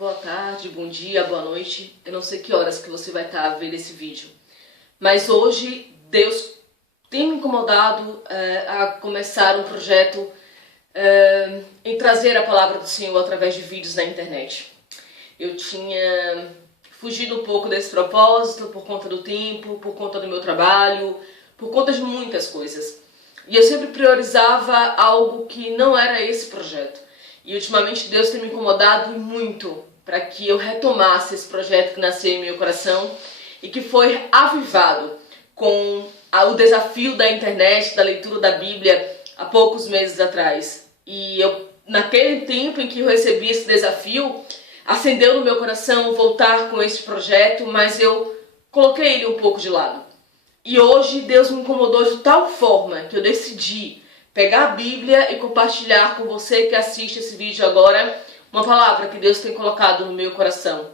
Boa tarde, bom dia, boa noite. Eu não sei que horas que você vai estar vendo esse vídeo, mas hoje Deus tem me incomodado a começar um projeto em trazer a palavra do Senhor através de vídeos na internet. Eu tinha fugido um pouco desse propósito por conta do tempo, por conta do meu trabalho, por conta de muitas coisas. E eu sempre priorizava algo que não era esse projeto. E ultimamente Deus tem me incomodado muito para que eu retomasse esse projeto que nasceu em meu coração e que foi avivado com o desafio da internet, da leitura da Bíblia há poucos meses atrás. E naquele tempo em que eu recebi esse desafio, acendeu no meu coração voltar com esse projeto, mas eu coloquei ele um pouco de lado. E hoje Deus me incomodou de tal forma que eu decidi pegar a Bíblia e compartilhar com você que assiste esse vídeo agora uma palavra que Deus tem colocado no meu coração.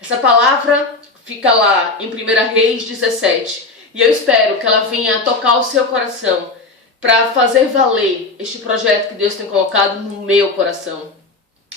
Essa palavra fica lá em 1 Reis 17 e eu espero que ela venha tocar o seu coração para fazer valer este projeto que Deus tem colocado no meu coração.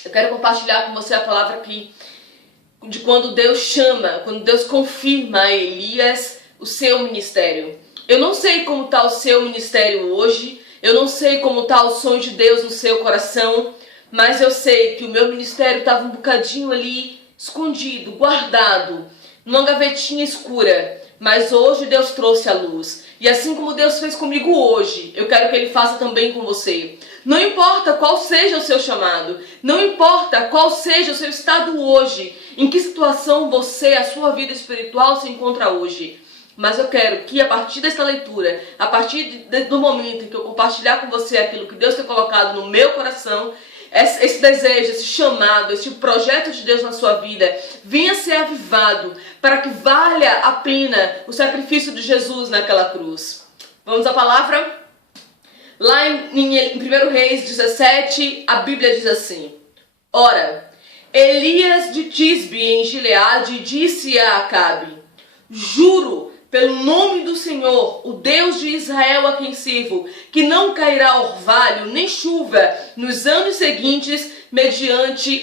Eu quero compartilhar com você a palavra de quando Deus chama, quando Deus confirma a Elias o seu ministério. Eu não sei como está o seu ministério hoje, eu não sei como está o sonho de Deus no seu coração, mas eu sei que o meu ministério estava um bocadinho ali, escondido, guardado, numa gavetinha escura. Mas hoje Deus trouxe a luz. E assim como Deus fez comigo hoje, eu quero que Ele faça também com você. Não importa qual seja o seu chamado, não importa qual seja o seu estado hoje, em que situação você, a sua vida espiritual se encontra hoje. Mas eu quero que a partir dessa leitura, a partir do momento em que eu compartilhar com você aquilo que Deus tem colocado no meu coração, esse desejo, esse chamado, esse projeto de Deus na sua vida venha ser avivado para que valha a pena o sacrifício de Jesus naquela cruz. Vamos à palavra? Lá em 1 Reis 17, a Bíblia diz assim: Ora, Elias de Tisbe em Gileade disse a Acabe: Juro pelo nome do Senhor, o Deus de Israel a quem sirvo, que não cairá orvalho nem chuva nos anos seguintes,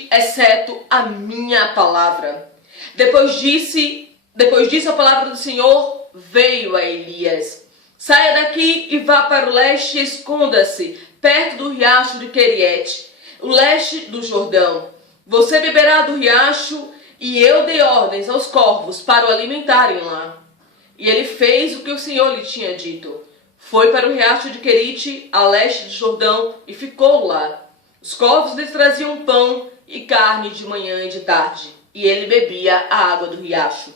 exceto a minha palavra. Depois disso a palavra do Senhor veio a Elias: Saia daqui e vá para o leste e esconda-se, perto do riacho de Queriete, o leste do Jordão. Você beberá do riacho, e eu dei ordens aos corvos para o alimentarem lá. E ele fez o que o Senhor lhe tinha dito. Foi para o riacho de Querite, a leste de Jordão, e ficou lá. Os corvos lhe traziam pão e carne de manhã e de tarde, e ele bebia a água do riacho.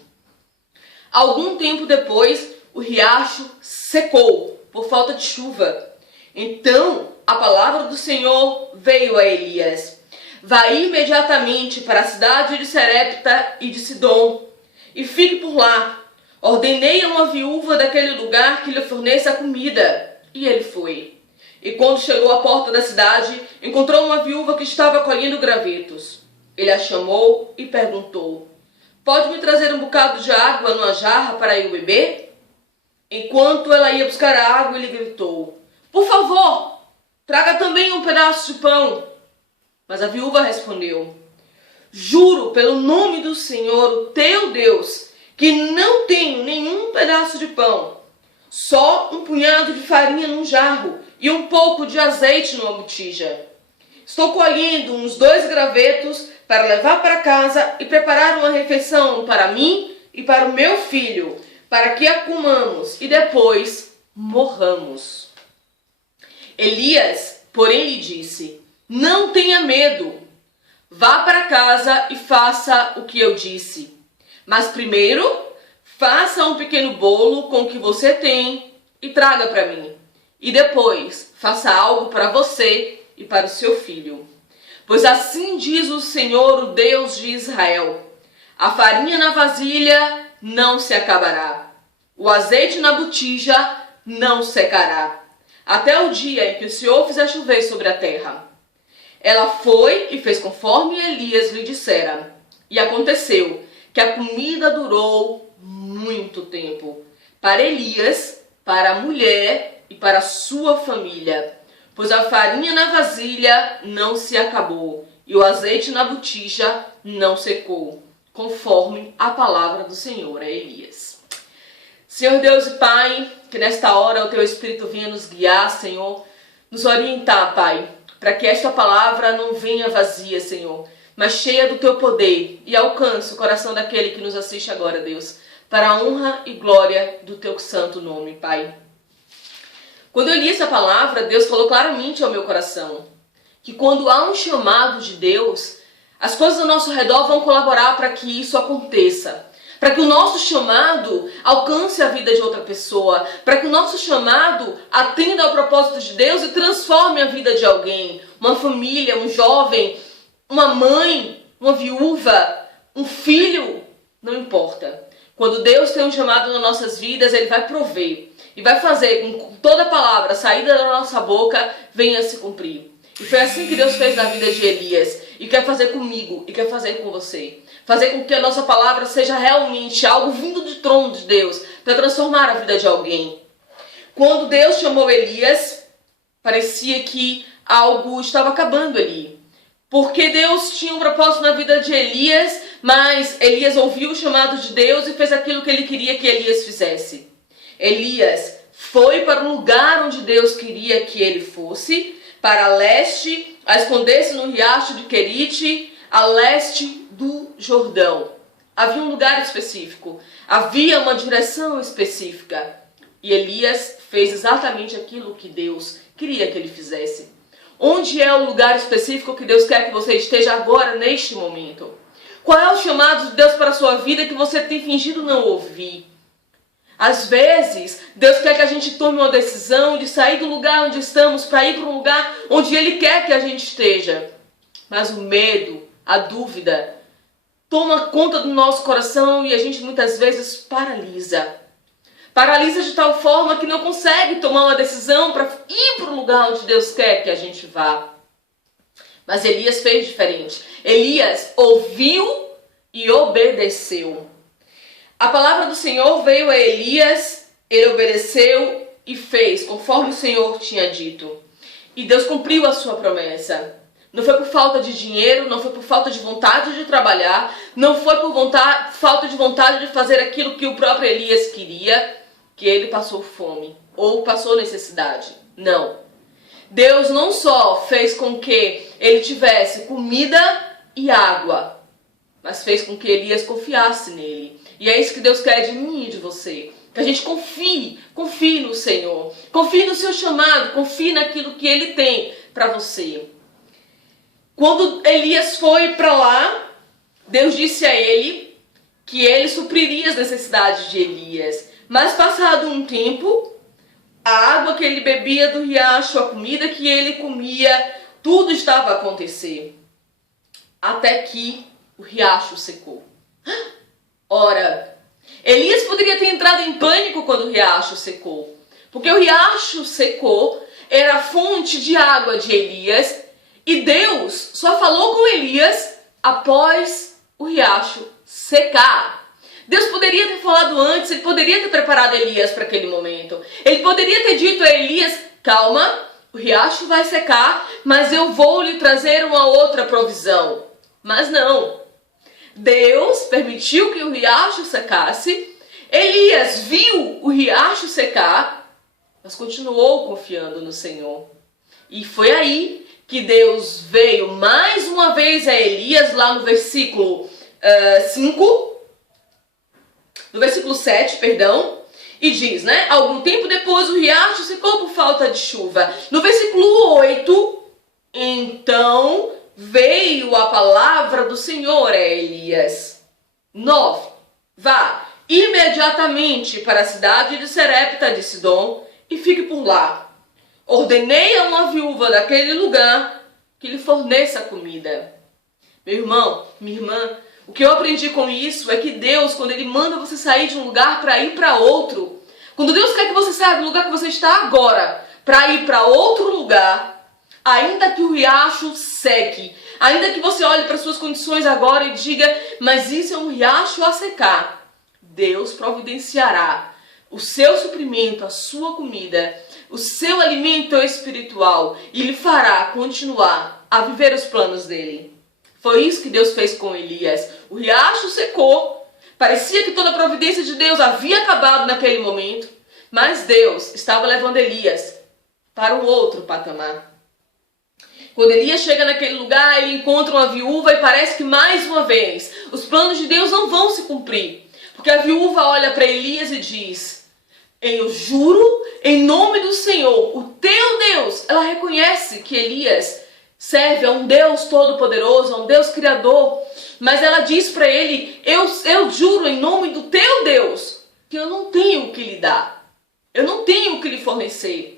Algum tempo depois, o riacho secou por falta de chuva. Então a palavra do Senhor veio a Elias: Vá imediatamente para a cidade de Serepta e de Sidom, e fique por lá. Ordenei a uma viúva daquele lugar que lhe forneça comida. E ele foi. E quando chegou à porta da cidade, encontrou uma viúva que estava colhendo gravetos. Ele a chamou e perguntou: Pode me trazer um bocado de água numa jarra para eu beber? Enquanto ela ia buscar a água, ele gritou: Por favor, traga também um pedaço de pão. Mas a viúva respondeu: Juro pelo nome do Senhor, o teu Deus, que não tenho nenhum pedaço de pão, só um punhado de farinha num jarro e um pouco de azeite numa botija. Estou colhendo uns 2 gravetos para levar para casa e preparar uma refeição para mim e para o meu filho, para que a comamos e depois morramos. Elias, porém, lhe disse: Não tenha medo. Vá para casa e faça o que eu disse. Mas primeiro, faça um pequeno bolo com o que você tem e traga para mim. E depois, faça algo para você e para o seu filho. Pois assim diz o Senhor, o Deus de Israel: A farinha na vasilha não se acabará. O azeite na botija não secará, até o dia em que o Senhor fizer chover sobre a terra. Ela foi e fez conforme Elias lhe dissera. E aconteceu que a comida durou muito tempo, para Elias, para a mulher e para a sua família, pois a farinha na vasilha não se acabou, e o azeite na botija não secou, conforme a palavra do Senhor a Elias. Senhor Deus e Pai, que nesta hora o Teu Espírito venha nos guiar, Senhor, nos orientar, Pai, para que esta palavra não venha vazia, Senhor, mas cheia do Teu poder e alcance o coração daquele que nos assiste agora, Deus, para a honra e glória do Teu santo nome, Pai. Quando eu li essa palavra, Deus falou claramente ao meu coração que quando há um chamado de Deus, as coisas ao nosso redor vão colaborar para que isso aconteça. Para que o nosso chamado alcance a vida de outra pessoa. Para que o nosso chamado atenda ao propósito de Deus e transforme a vida de alguém. Uma família, um jovem, uma mãe, uma viúva, um filho, não importa. Quando Deus tem um chamado nas nossas vidas, Ele vai prover. E vai fazer com que toda palavra saída da nossa boca venha a se cumprir. E foi assim que Deus fez na vida de Elias. E quer fazer comigo, e quer fazer com você. Fazer com que a nossa palavra seja realmente algo vindo do trono de Deus, para transformar a vida de alguém. Quando Deus chamou Elias, parecia que algo estava acabando ali. Porque Deus tinha um propósito na vida de Elias, mas Elias ouviu o chamado de Deus e fez aquilo que ele queria que Elias fizesse. Elias foi para o lugar onde Deus queria que ele fosse, para leste, a esconder-se no riacho de Querite, a leste do Jordão. Havia um lugar específico, havia uma direção específica. E Elias fez exatamente aquilo que Deus queria que ele fizesse. Onde é o lugar específico que Deus quer que você esteja agora, neste momento? Qual é o chamado de Deus para a sua vida que você tem fingido não ouvir? Às vezes, Deus quer que a gente tome uma decisão de sair do lugar onde estamos para ir para um lugar onde Ele quer que a gente esteja. Mas o medo, a dúvida, toma conta do nosso coração e a gente muitas vezes paralisa. Paralisa de tal forma que não consegue tomar uma decisão para ir para o lugar onde Deus quer que a gente vá. Mas Elias fez diferente. Elias ouviu e obedeceu. A palavra do Senhor veio a Elias, ele obedeceu e fez conforme o Senhor tinha dito. E Deus cumpriu a sua promessa. Não foi por falta de dinheiro, não foi por falta de vontade de trabalhar, não foi por falta de vontade de fazer aquilo que o próprio Elias queria, que ele passou fome ou passou necessidade. Não. Deus não só fez com que ele tivesse comida e água, mas fez com que Elias confiasse nele. E é isso que Deus quer de mim e de você. Que a gente confie no Senhor. Confie no seu chamado, confie naquilo que Ele tem para você. Quando Elias foi para lá, Deus disse a ele que ele supriria as necessidades de Elias. Mas passado um tempo, a água que ele bebia do riacho, a comida que ele comia, tudo estava a acontecer. Até que o riacho secou. Ora, Elias poderia ter entrado em pânico quando o riacho secou. Porque o riacho secou, era a fonte de água de Elias. E Deus só falou com Elias após o riacho secar. Deus poderia ter falado antes, ele poderia ter preparado Elias para aquele momento. Ele poderia ter dito a Elias, calma, o riacho vai secar, mas eu vou lhe trazer uma outra provisão. Mas não. Deus permitiu que o riacho secasse. Elias viu o riacho secar, mas continuou confiando no Senhor. E foi aí que Deus veio mais uma vez a Elias, lá no versículo 7, e diz, né? Algum tempo depois o riacho secou por falta de chuva. No versículo 8, então veio a palavra do Senhor a Elias. 9. Vá imediatamente para a cidade de Serepta de Sidom e fique por lá. Ordenei a uma viúva daquele lugar que lhe forneça comida. Meu irmão, minha irmã, o que eu aprendi com isso é que Deus, quando Ele manda você sair de um lugar para ir para outro, quando Deus quer que você saia do lugar que você está agora para ir para outro lugar, ainda que o riacho seque, ainda que você olhe para suas condições agora e diga, mas isso é um riacho a secar, Deus providenciará o seu suprimento, a sua comida, o seu alimento espiritual e lhe fará continuar a viver os planos dele. Foi isso que Deus fez com Elias. O riacho secou. Parecia que toda a providência de Deus havia acabado naquele momento. Mas Deus estava levando Elias para um outro patamar. Quando Elias chega naquele lugar, ele encontra uma viúva e parece que mais uma vez os planos de Deus não vão se cumprir. Porque a viúva olha para Elias e diz: eu juro em nome do Senhor, o teu Deus. Ela reconhece que Elias serve a um Deus todo-poderoso, a um Deus criador. Mas ela diz para ele: eu juro em nome do teu Deus que eu não tenho o que lhe dar. Eu não tenho o que lhe fornecer.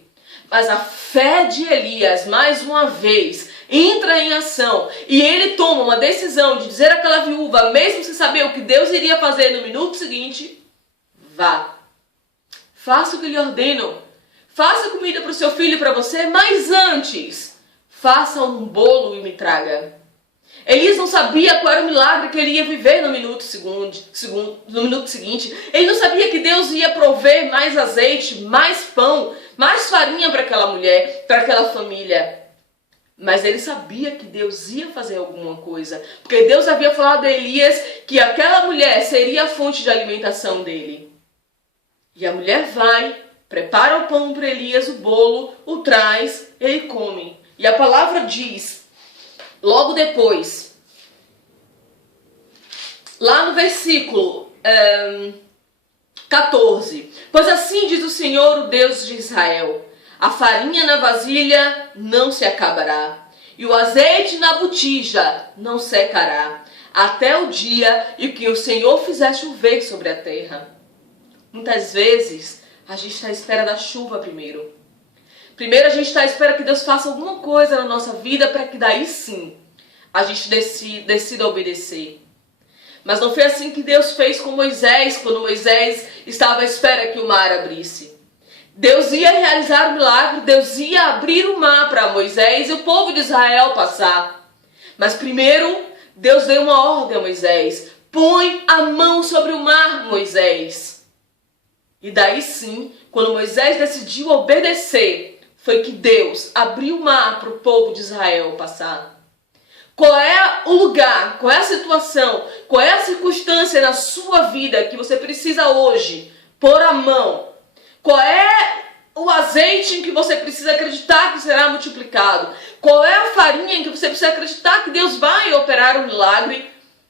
Mas a fé de Elias, mais uma vez, entra em ação. E ele toma uma decisão de dizer àquela viúva, mesmo sem saber o que Deus iria fazer no minuto seguinte: vá. Faça o que lhe ordeno. Faça comida para o seu filho e para você, mas antes, faça um bolo e me traga. Elias não sabia qual era o milagre que ele ia viver no minuto seguinte. Ele não sabia que Deus ia prover mais azeite, mais pão, mais farinha para aquela mulher, para aquela família. Mas ele sabia que Deus ia fazer alguma coisa. Porque Deus havia falado a Elias que aquela mulher seria a fonte de alimentação dele. E a mulher vai, prepara o pão para Elias, o bolo, o traz, ele come. E a palavra diz, logo depois, lá no versículo 14, pois assim diz o Senhor, o Deus de Israel, a farinha na vasilha não se acabará, e o azeite na botija não secará, até o dia em que o Senhor fizer chover sobre a terra. Muitas vezes, a gente está à espera da chuva primeiro. Primeiro a gente está à espera que Deus faça alguma coisa na nossa vida para que daí sim a gente decida obedecer. Mas não foi assim que Deus fez com Moisés, quando Moisés estava à espera que o mar abrisse. Deus ia realizar o milagre, Deus ia abrir o mar para Moisés e o povo de Israel passar. Mas primeiro, Deus deu uma ordem a Moisés: põe a mão sobre o mar, Moisés. E daí sim, quando Moisés decidiu obedecer, foi que Deus abriu o mar para o povo de Israel passar. Qual é o lugar, qual é a situação, qual é a circunstância na sua vida que você precisa hoje pôr a mão? Qual é o azeite em que você precisa acreditar que será multiplicado? Qual é a farinha em que você precisa acreditar que Deus vai operar um milagre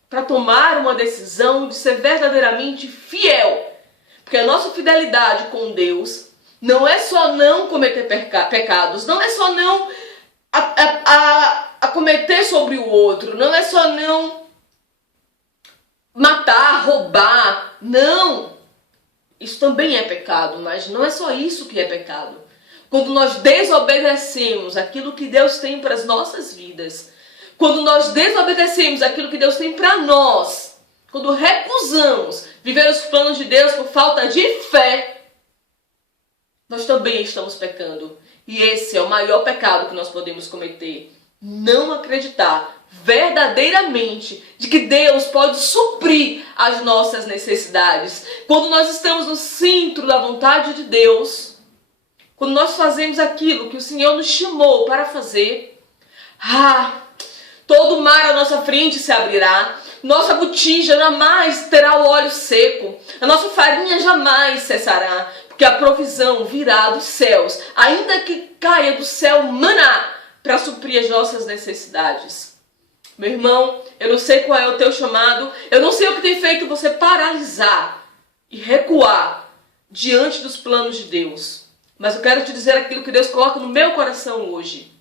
para tomar uma decisão de ser verdadeiramente fiel? Porque a nossa fidelidade com Deus não é só não cometer pecados, não é só não a cometer sobre o outro, não é só não matar, roubar, não. Isso também é pecado, mas não é só isso que é pecado. Quando nós desobedecemos aquilo que Deus tem para as nossas vidas, quando nós desobedecemos aquilo que Deus tem para nós, quando recusamos viver os planos de Deus por falta de fé, nós também estamos pecando. E esse é o maior pecado que nós podemos cometer. Não acreditar verdadeiramente de que Deus pode suprir as nossas necessidades. Quando nós estamos no centro da vontade de Deus, quando nós fazemos aquilo que o Senhor nos chamou para fazer, todo o mar à nossa frente se abrirá, nossa botija jamais terá o óleo seco, a nossa farinha jamais cessará, porque a provisão virá dos céus, ainda que caia do céu maná para suprir as nossas necessidades. Meu irmão, eu não sei qual é o teu chamado, eu não sei o que tem feito você paralisar e recuar diante dos planos de Deus. Mas eu quero te dizer aquilo que Deus coloca no meu coração hoje.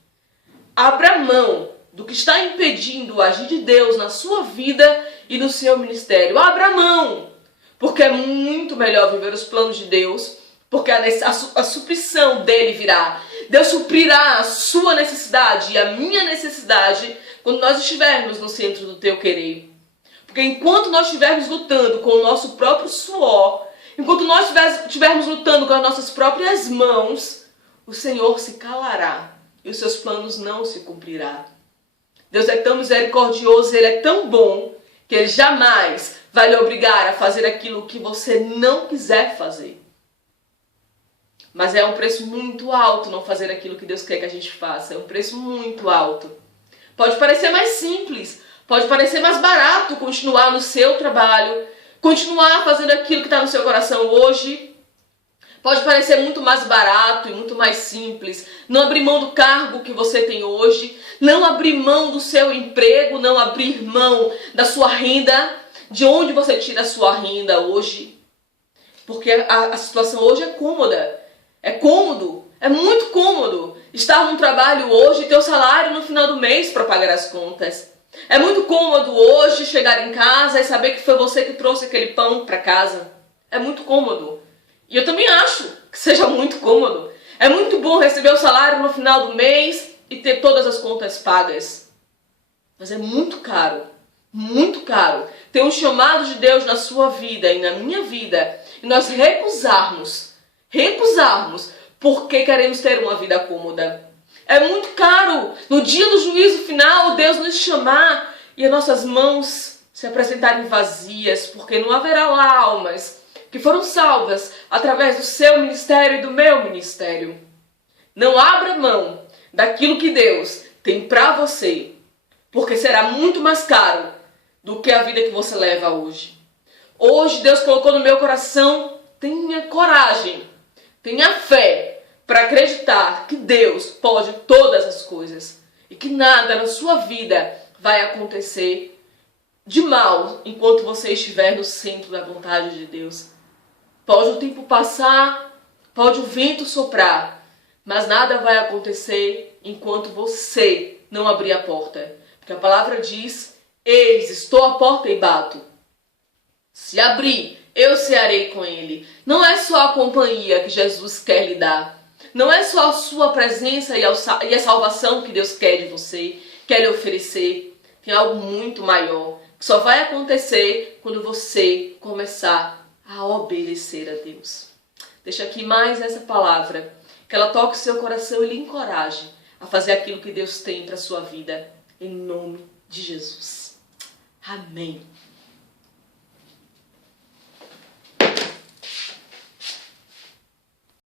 Abra mão do que está impedindo o agir de Deus na sua vida e no seu ministério. Abra mão, porque é muito melhor viver os planos de Deus, porque a suprição dele virá. Deus suprirá a sua necessidade e a minha necessidade quando nós estivermos no centro do teu querer. Porque enquanto nós estivermos lutando com o nosso próprio suor, enquanto nós estivermos lutando com as nossas próprias mãos, o Senhor se calará e os seus planos não se cumprirão. Deus é tão misericordioso, Ele é tão bom, que Ele jamais vai lhe obrigar a fazer aquilo que você não quiser fazer. Mas é um preço muito alto não fazer aquilo que Deus quer que a gente faça. É um preço muito alto. Pode parecer mais simples, Pode parecer mais barato continuar no seu trabalho, continuar fazendo aquilo que está no seu coração hoje. Pode parecer muito mais barato e muito mais simples. Não abrir mão do cargo que você tem hoje, não abrir mão do seu emprego, não abrir mão da sua renda, de onde você tira a sua renda hoje. Porque a situação hoje é cômoda, é cômodo, é muito cômodo estar num trabalho hoje e ter o salário no final do mês para pagar as contas. É muito cômodo hoje chegar em casa e saber que foi você que trouxe aquele pão para casa. É muito cômodo. E eu também acho que seja muito cômodo. É muito bom receber o salário no final do mês e ter todas as contas pagas. Mas é muito caro ter um chamado de Deus na sua vida e na minha vida e nós recusarmos porque queremos ter uma vida cômoda. É muito caro no dia do juízo final Deus nos chamar e as nossas mãos se apresentarem vazias, porque não haverá lá almas que foram salvas através do seu ministério e do meu ministério. Não abra mão daquilo que Deus tem para você, porque será muito mais caro do que a vida que você leva hoje. Hoje Deus colocou no meu coração, tenha coragem, tenha fé para acreditar que Deus pode todas as coisas e que nada na sua vida vai acontecer de mal enquanto você estiver no centro da vontade de Deus. Pode o tempo passar, pode o vento soprar, mas nada vai acontecer enquanto você não abrir a porta. Porque a palavra diz, eis, estou à porta e bato. Se abrir, eu cearei com ele. Não é só a companhia que Jesus quer lhe dar. Não é só a sua presença e a salvação que Deus quer de você, quer lhe oferecer. Tem algo muito maior, que só vai acontecer quando você começar a obedecer a Deus. Deixa aqui mais essa palavra, que ela toque o seu coração e lhe encoraje a fazer aquilo que Deus tem para a sua vida, em nome de Jesus. Amém.